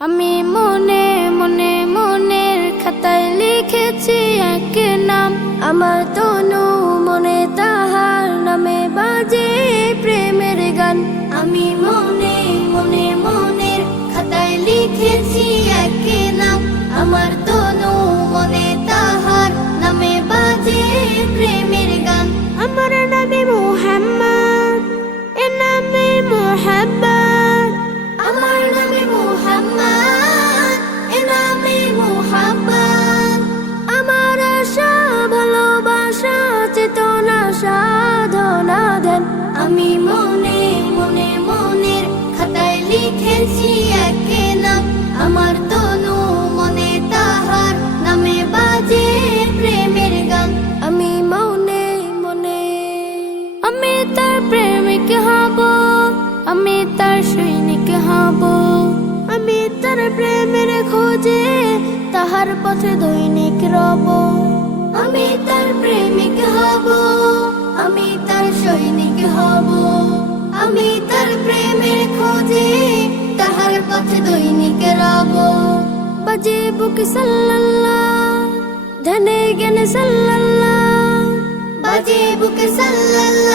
আমি মনে মনে, মনের খাতায় লিখেছি এক নাম। আমার তনু মনে তাহার নামে বাজে প্রেমের গান। আমি মনে মনে, মনের খাতায় লিখেছি এক নাম। আমার তনু মনে তাহার নামে বাজে প্রেমের গান। আমার নামে মোহাম্মদ, এ নামে মোহাম্মদ। আমি মনে মনে, মনের খাতায় লিখেছি এক নাম। আমার তনু মনে তাহার নামে বাজে প্রেমের গান। আমি মনে মনে, আমি তার প্রেমিক হব। আমি তার সৈনিক হব। আমি তার প্রেমের খোঁজে তাহার পথে দৈনিক রব। পথে দৈনিক রব বাজে বুক সাল্লাল্লাহ ধনে জ্ঞান সাল্লাল্লাহ বাজে বুক সাল্লাল্লাহ